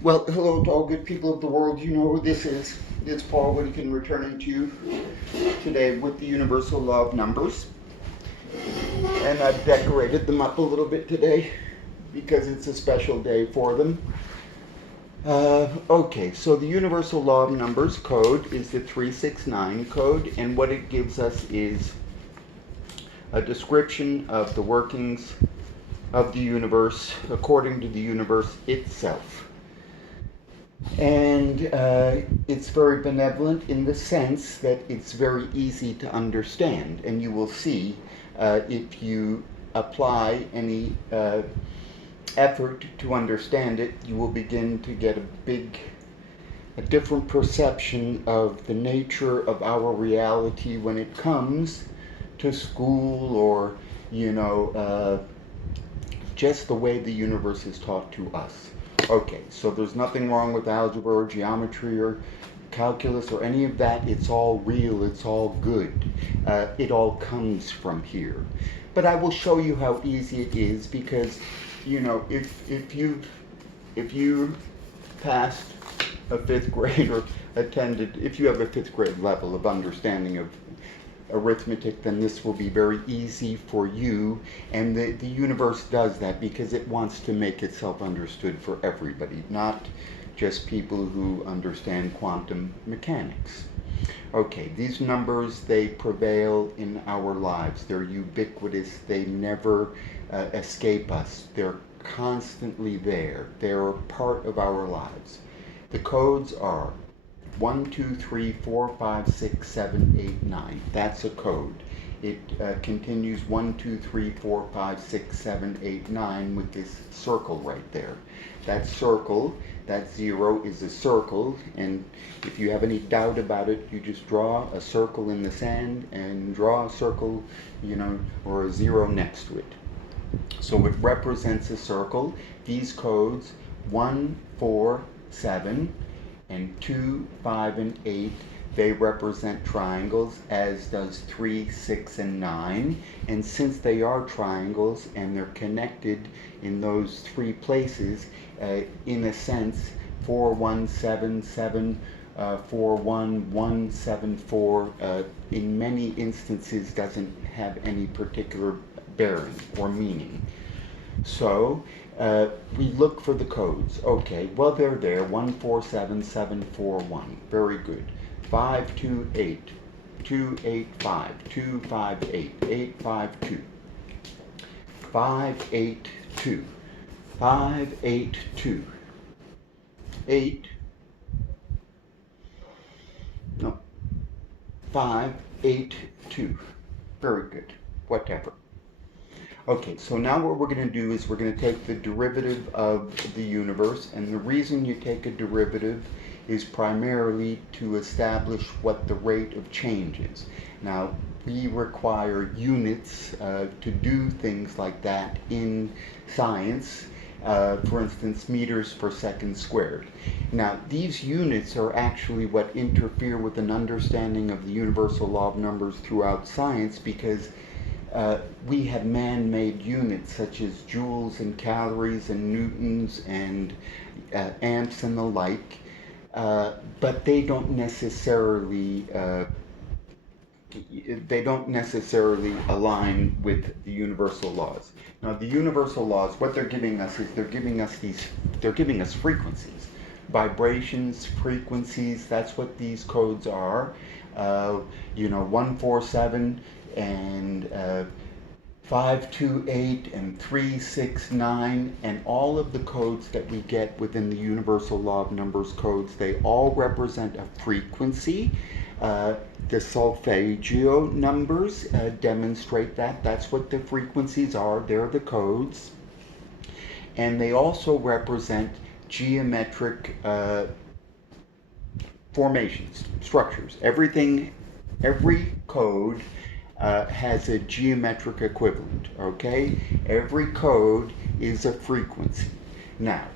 Well, hello to all good people of the world. You know who this is. It's Paul Whittakin returning to you today with the universal law of numbers. And I've decorated them up a little bit today because it's a special day for them. Okay, so the universal law of numbers code is the 369 code, and what it gives us is a description of the workings of the universe according to the universe itself. And it's very benevolent in the sense that it's very easy to understand. And you will see if you apply any effort to understand it, you will begin to get a different perception of the nature of our reality when it comes to school or, you know, just the way the universe is taught to us. Okay, so there's nothing wrong with algebra or geometry or calculus or any of that. It's all real, it's all good. It all comes from here. But I will show you how easy it is because, you know, if you passed a fifth grade or attended, if you have a fifth grade level of understanding of arithmetic, then this will be very easy for you. And the universe does that because it wants to make itself understood for everybody, not just people who understand quantum mechanics. Okay, these numbers, they prevail in our lives. They're ubiquitous. They never escape us. They're constantly there. They're part of our lives. The codes are 1, 2, 3, 4, 5, 6, 7, 8, 9. That's a code. It continues 1, 2, 3, 4, 5, 6, 7, 8, 9 with this circle right there. That circle, that 0 is a circle, and if you have any doubt about it, you just draw a circle in the sand and draw a circle, you know, or a 0 next to it. So it represents a circle. These codes, 1, 4, 7, and 2, 5, and 8, they represent triangles, as does 3, 6, and 9. And since they are triangles and they're connected in those three places, in a sense, 4, 1, 7, 7, 4, 1, 1, 7, 4, in many instances doesn't have any particular bearing or meaning. So we look for the codes. Okay, well, they're there. 147741. Very good. 528. 285. 258. 852. 582. 582. 8. No. 582. Very good. Whatever. Okay, so now what we're going to do is we're going to take the derivative of the universe, and the reason you take a derivative is primarily to establish what the rate of change is. Now, we require units to do things like that in science. For instance, meters per second squared. Now, these units are actually what interfere with an understanding of the universal law of numbers throughout science because we have man-made units such as joules and calories and newtons and amps and the like, but they don't necessarily align with the universal laws. Now, the universal laws, what they're giving us is they're giving us frequencies, vibrations, frequencies. That's what these codes are. 147 and 528 and 369 and all of the codes that we get within the universal law of numbers codes, they all represent a frequency. The solfeggio numbers demonstrate that. That's what the frequencies are. They're the codes. And they also represent geometric formations, structures. Every code has a geometric equivalent, okay? Every code is a frequency. Now,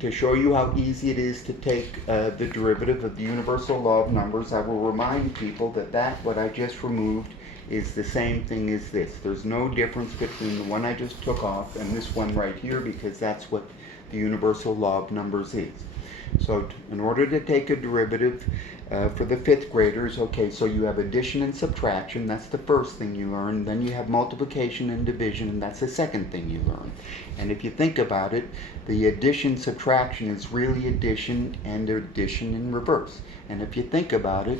to show you how easy it is to take the derivative of the universal law of numbers, I will remind people that what I just removed is the same thing as this. There's no difference between the one I just took off and this one right here because that's what the universal law of numbers is. So in order to take a derivative for the fifth graders, okay, so you have addition and subtraction, that's the first thing you learn. Then you have multiplication and division, and that's the second thing you learn. And if you think about it, the addition subtraction is really addition and addition in reverse. And if you think about it,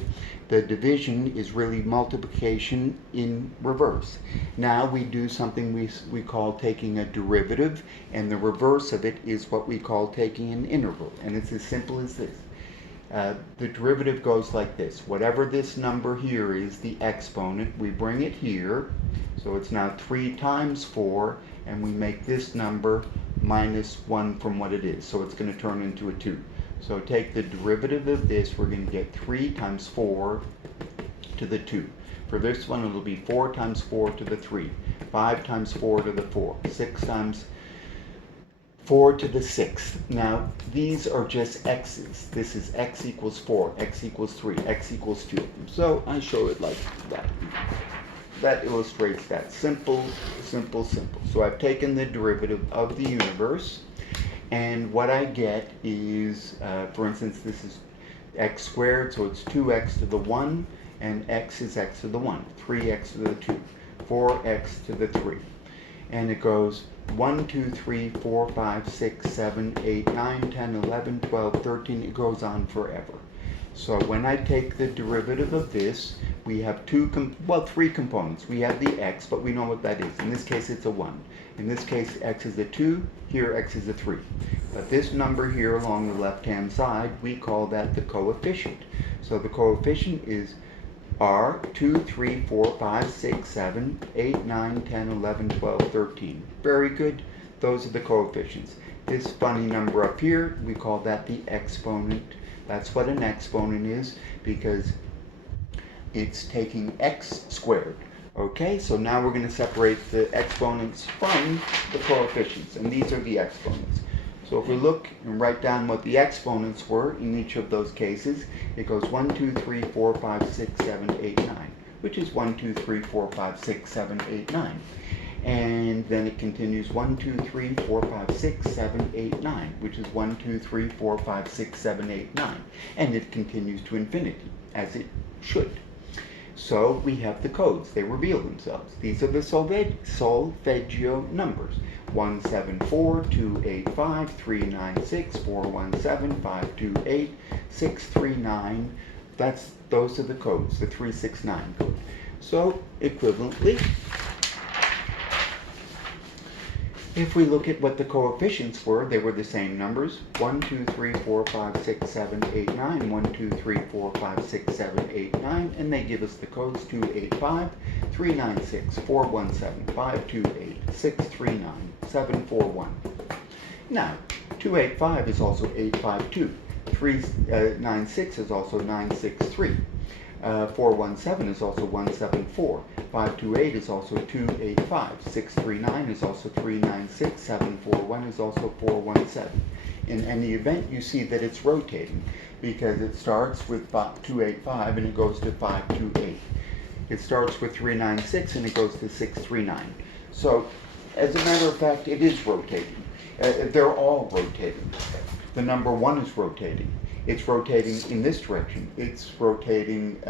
the division is really multiplication in reverse. Now we do something we call taking a derivative, and the reverse of it is what we call taking an integral. And it's as simple as this. The derivative goes like this. Whatever this number here is, the exponent, we bring it here. So it's now 3 times 4, and we make this number minus 1 from what it is. So it's going to turn into a 2. So take the derivative of this, we're going to get 3 times 4 to the 2. For this one, it'll be 4 times 4 to the 3, 5 times 4 to the 4, 6 times 4 to the 6th. Now, these are just x's. This is x equals 4, x equals 3, x equals 2. So I show it like that. That illustrates that. Simple, simple, simple. So I've taken the derivative of the universe, and what I get is, for instance, this is x squared, so it's 2x to the 1, and x is x to the 1, 3x to the 2, 4x to the 3. And it goes 1, 2, 3, 4, 5, 6, 7, 8, 9, 10, 11, 12, 13, it goes on forever. So when I take the derivative of this, we have three components. We have the x, but we know what that is. In this case, it's a 1. In this case, x is a 2. Here, x is a 3. But this number here along the left-hand side, we call that the coefficient. So the coefficient is are 2, 3, 4, 5, 6, 7, 8, 9, 10, 11, 12, 13. Very good. Those are the coefficients. This funny number up here, we call that the exponent. That's what an exponent is, because it's taking x squared. Okay, so now we're going to separate the exponents from the coefficients, and these are the exponents. So if we look and write down what the exponents were in each of those cases, it goes 1, 2, 3, 4, 5, 6, 7, 8, 9, which is 1, 2, 3, 4, 5, 6, 7, 8, 9. And then it continues 1, 2, 3, 4, 5, 6, 7, 8, 9, which is 1, 2, 3, 4, 5, 6, 7, 8, 9. And it continues to infinity, as it should. So we have the codes. They reveal themselves. These are the solfeggio numbers. 174, 285, 396, 417, 528, 639. Those are the codes, the 369 code. So equivalently, if we look at what the coefficients were, they were the same numbers. 1, 2, 3, 4, 5, 6, 7, 8, 9. 1, 2, 3, 4, 5, 6, 7, 8, 9. And they give us the codes 285, 396, 417, 528, 639, 741. Now, 285 is also 852. 396 is also 963. 417 is also 174. 528 is also 285. 639 is also 396. 741 is also 417. In any event, you see that it's rotating, because it starts with 285 and it goes to 528. It starts with 396 and it goes to 639. So, as a matter of fact, it is rotating. They're all rotating. The number 1 is rotating. It's rotating in this direction. It's rotating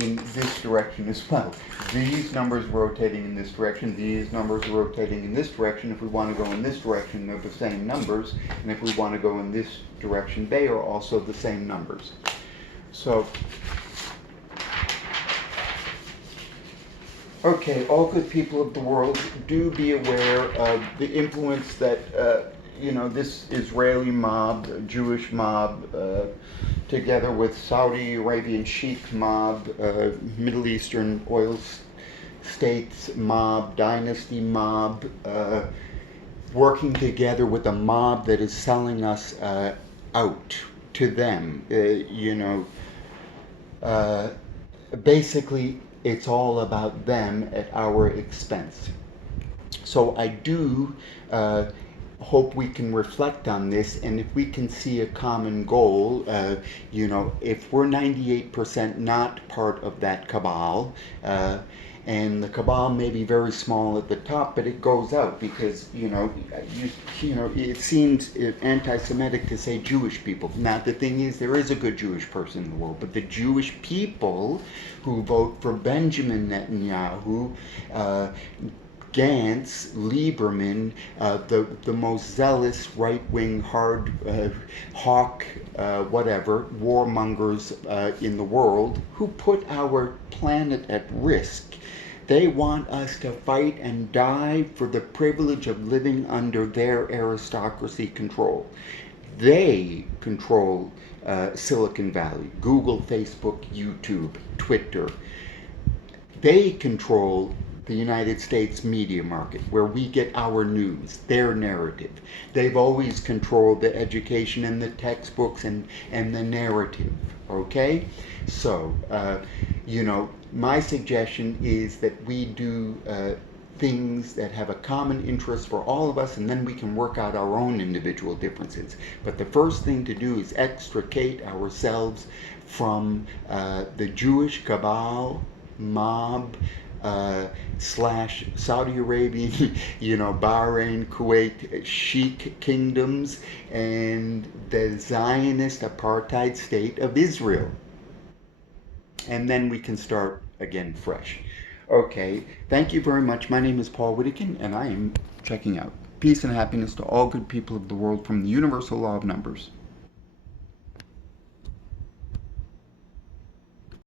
in this direction as well. These numbers are rotating in this direction. These numbers are rotating in this direction. If we want to go in this direction, they're the same numbers. And if we want to go in this direction, they are also the same numbers. So, okay, all good people of the world, do be aware of the influence that this Israeli mob, Jewish mob, together with Saudi Arabian Sheikh mob, Middle Eastern oil states mob, dynasty mob, working together with a mob that is selling us out to them. Basically, it's all about them at our expense. So I do hope we can reflect on this, and if we can see a common goal, if we're 98% not part of that cabal, and the cabal may be very small at the top, but it goes out because it seems anti-Semitic to say Jewish people. Now the thing is, there is a good Jewish person in the world, but the Jewish people who vote for Benjamin Netanyahu, Gantz, Lieberman, the most zealous right-wing hard hawk, whatever, warmongers in the world, who put our planet at risk. They want us to fight and die for the privilege of living under their aristocracy control. They control Silicon Valley, Google, Facebook, YouTube, Twitter. They control the United States media market, where we get our news, their narrative. They've always controlled the education and the textbooks and the narrative, okay? So, my suggestion is that we do things that have a common interest for all of us, and then we can work out our own individual differences. But the first thing to do is extricate ourselves from the Jewish cabal, mob, slash Saudi Arabian, Bahrain, Kuwait, Sheikh kingdoms, and the Zionist apartheid state of Israel. And then we can start again fresh. Okay, thank you very much. My name is Paul Whittakin, and I am checking out. Peace and happiness to all good people of the world from the universal law of numbers.